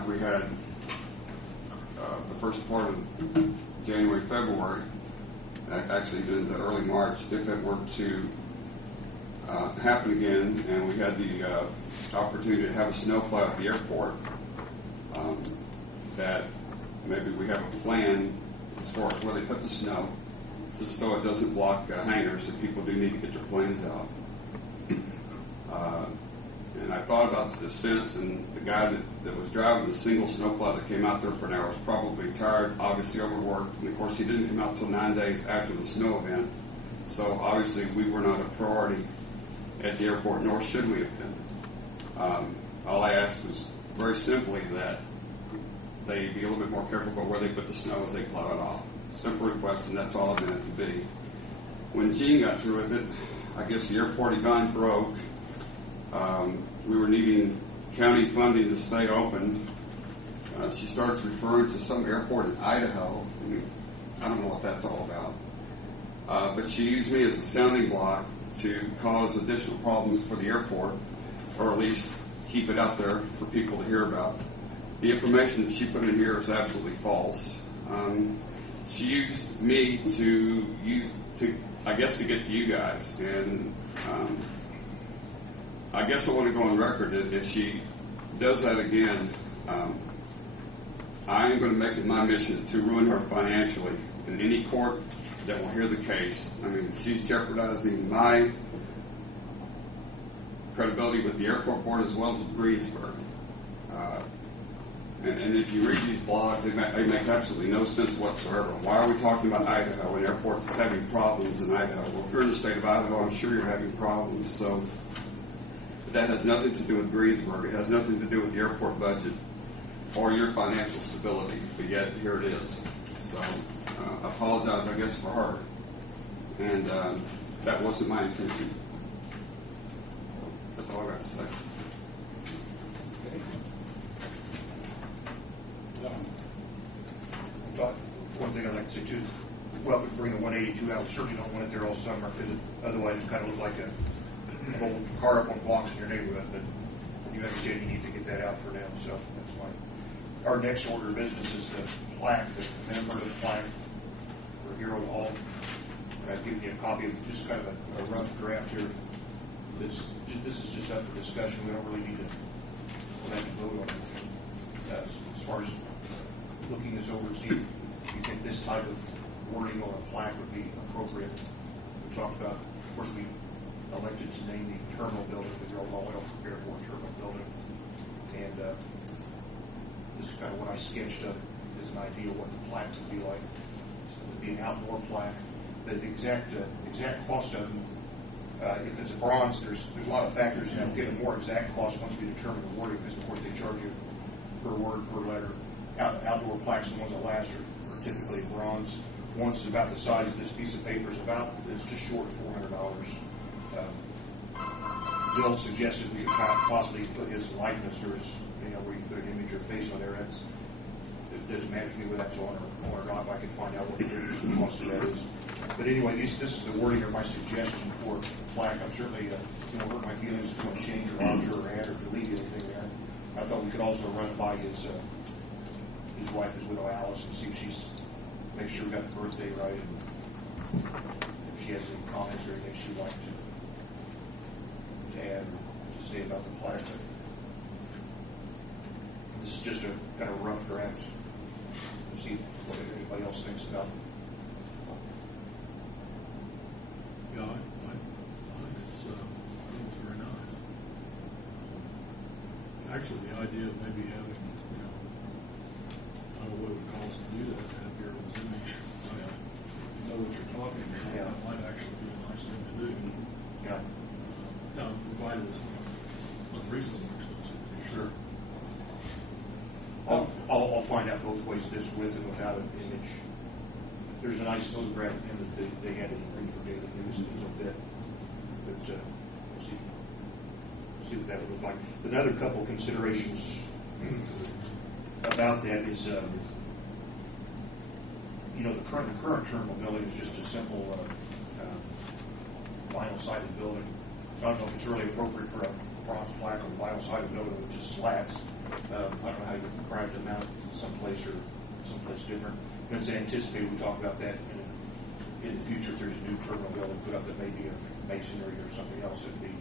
like we had the first part of January, February, actually into early March, if it were to happen again, and we had the opportunity to have a snowplow at the airport, that maybe we have a plan as far as where they put the snow, just so it doesn't block hangars if people do need to get their planes out. And I thought about this since, and the guy that was driving the single snowplow that came out there for an hour was probably tired, obviously overworked, and of course he didn't come out till 9 days after the snow event, so obviously we were not a priority at the airport, nor should we have been. All I asked was very simply that they be a little bit more careful about where they put the snow as they plow it off. Simple request, and that's all I meant it to be. When Gene got through with it, I guess the airport event broke. We were needing county funding to stay open. She starts referring to some airport in Idaho. I mean, I don't know what that's all about. But she used me as a sounding block to cause additional problems for the airport, or at least keep it out there for people to hear about. The information that she put in here is absolutely false. She used me to get to you guys, and I guess I want to go on record that if she does that again, I am going to make it my mission to ruin her financially in any court that will hear the case. I mean, she's jeopardizing my credibility with the airport board as well as with Greensburg. And if you read these blogs, they make absolutely no sense whatsoever. Why are we talking about Idaho, an airport that's having problems in Idaho? Well, if you're in the state of Idaho, I'm sure you're having problems. So that has nothing to do with Greensburg. It has nothing to do with the airport budget or your financial stability. But yet, here it is. So I apologize, I guess, for her. And that wasn't my intention. That's all I got to say. One thing I'd like to say too, well, we bring the 182 out. We certainly don't want it there all summer because otherwise it kind of look like an old car up on blocks in your neighborhood. But you understand you need to get that out for now, so that's fine. Our next order of business is the plaque, the commemorative plaque for Hero Hall. And I've given you a copy of just kind of a rough draft here. This is just up for discussion. We don't really need to vote on it. As far as looking this over and see if you think this type of wording on a plaque would be appropriate. We talked about, of course, we elected to name the terminal building the Hero Hall Airport Terminal Building. And this is kind of what I sketched up as an idea of what the plaque would be like. So it would be an outdoor plaque. The exact cost of them, if it's a bronze, there's a lot of factors, and I'll get a more exact cost once we determine the wording, because of course they charge you per word, per letter. Outdoor plaques, the ones that last are typically bronze. One's about the size of this piece of paper. It's just short of $400. Bill suggested we could possibly put his likeness or his, where you put an image or face on there. It doesn't matter to me whether that's on or not. I can find out what the difference in cost of that is. But anyway, this is the wording or my suggestion for plaque. I'm certainly hurt my feelings if you want to change or alter or add or delete anything there. I thought we could also run it by his wife, his widow Alice, and see if make sure we got the birthday right, and if she has any comments or anything she'd like to add or to say about the plaque. This is just a kind of rough draft. We'll see what anybody else thinks about it. Yeah, I think it's very nice. Actually, the idea of maybe having, I don't know what it would cost to do that, to have Harold's image. You know what you're talking about. Yeah. That might actually be a nice thing to do. Yeah. Now, provided it's not reasonably expensive. Sure. I'll find out both ways, this with and without an image. There's a nice photograph of him that they had in the Greensburg Daily News. It was a bit, but we'll see what that would look like. Another couple considerations about that is, the current terminal building is just a simple vinyl-sided building. So I don't know if it's really appropriate for a bronze plaque on a vinyl-sided building with just slats. I don't know how you deprived them out someplace or someplace different. But it's anticipated, we talk about that in the future, if there's a new terminal building put up that may be of masonry or something else that would be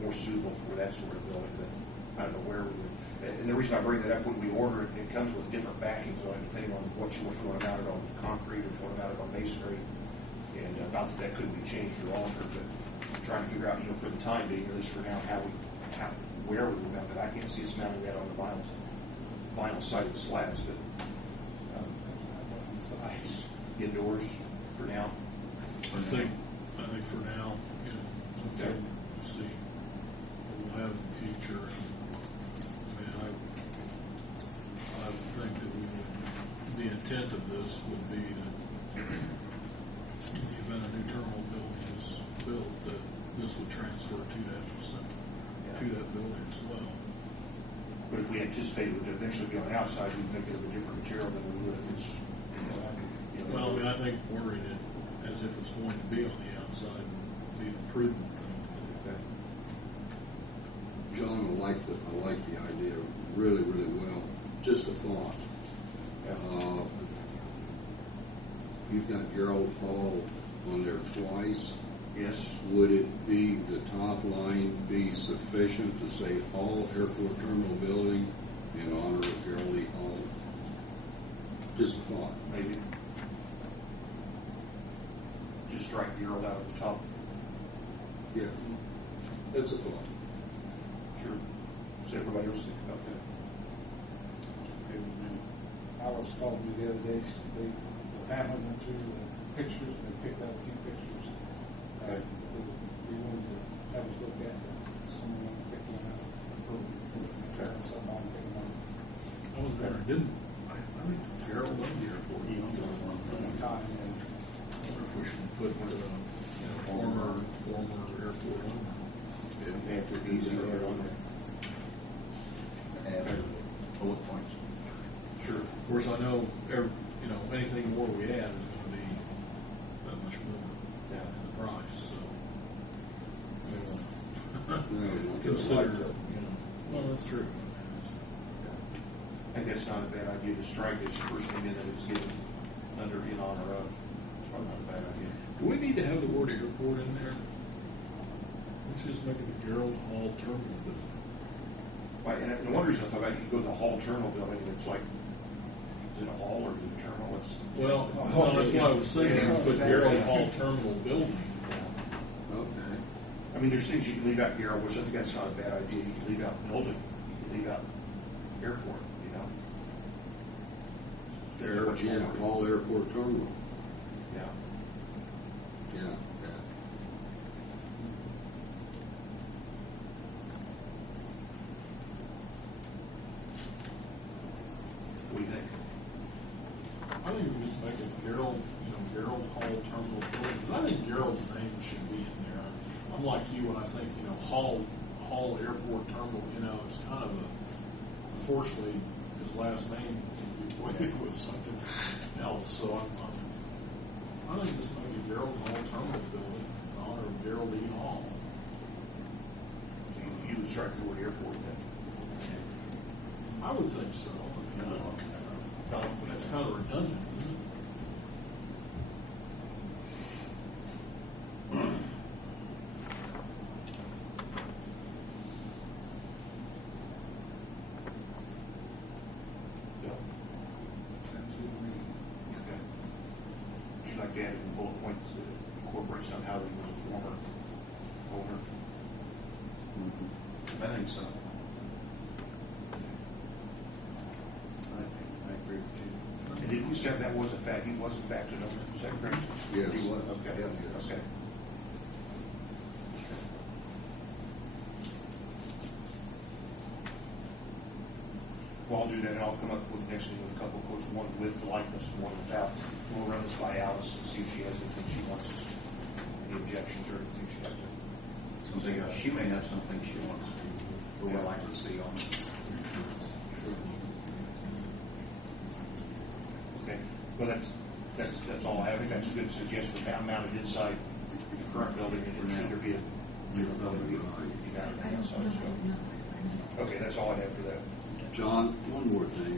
more suitable for that sort of building, then I don't know where we would. And the reason I bring that up, when we order it, it comes with different backings on it, depending on what you want, if you want to mount it on concrete or if you want to mount it on masonry. And not that couldn't be changed or altered, but I'm trying to figure out, for the time being, or at least for now, where we would mount that. I can't see us mounting that on the vinyl sided slabs, but indoors for now. I think for now, until we see what we'll have in the future. I would think that the intent of this would be that in the event a new terminal building is built, that this would transfer to that building as well. But if we anticipate it would eventually be on the outside, we'd make it of a different material than we would if it's. Well, I think ordering it as if it's going to be on the outside would be the prudent thing to do. John, I like the idea really, really well. Just a thought. You've got Gerald Hall on there twice. Yes. Would it be, the top line be sufficient to say all airport terminal building in honor of Gerald E. Hall? Just a thought. Maybe. Just strike the Earl out of the top. Yeah. That's a thought. Sure. So everybody else think about that. Alice called me the other day. The family went through the pictures and they picked out a few pictures. Okay. We wanted to have us look at it. Someone picked one out for someone picked one. I was there, I think Gerald owned the airport. One time, and I wonder if we should put former airport owner. They have to be easy right on there. Add bullet points. Sure. Of course, I know anything more we add is going to be that much more in the price. So we will consider. Well, that's true. I think that's not a bad idea to strike this first thing in that it's given under in honor of. It's probably not a bad idea. Do we need to have the word airport in there? Let's just make it the Gerald Hall Terminal Building. Right, and the one reason I thought about it, you go to the Hall Terminal Building, and it's like, is it a hall or is it a terminal? Well, that's why I was thinking, put Gerald Hall Terminal Building. Okay. I mean, there's things you can leave out here, which I think that's not a bad idea. You can leave out building, you can leave out airport, All airport terminal. Yeah. Yeah. What do you think? I think we just make it Gerald Hall Terminal Building, because I think Gerald's name should be in there. I'm like you when I think, Hall Airport Terminal, it's kind of unfortunately, his last name is equated with something else. So I think this might be Gerald Hall Terminal Building in honor of Gerald E. Hall. So you would strike the word airport then? I would think so. That's kind of redundant, isn't it? Would you like to add in bullet points to incorporate somehow that he was a former owner? I think so. I agree with you. And did we say that was a fact? He was in fact an owner. Is that correct? Yes. He was. Okay. Yeah, yes. Okay. Well, I'll do that, and I'll come up with next week with a couple of quotes, one with the likeness, one without. We'll run this by Alice and see if she has anything she wants, any objections or anything she'd like to. She may have something she wants to, or would like to see on it. Sure. Okay. Well, that's all I have. I think that's a good suggestion. Mounted inside the current building, and should there be a new building, you got it outside as well. Okay, that's all I have for that. John, one more thing.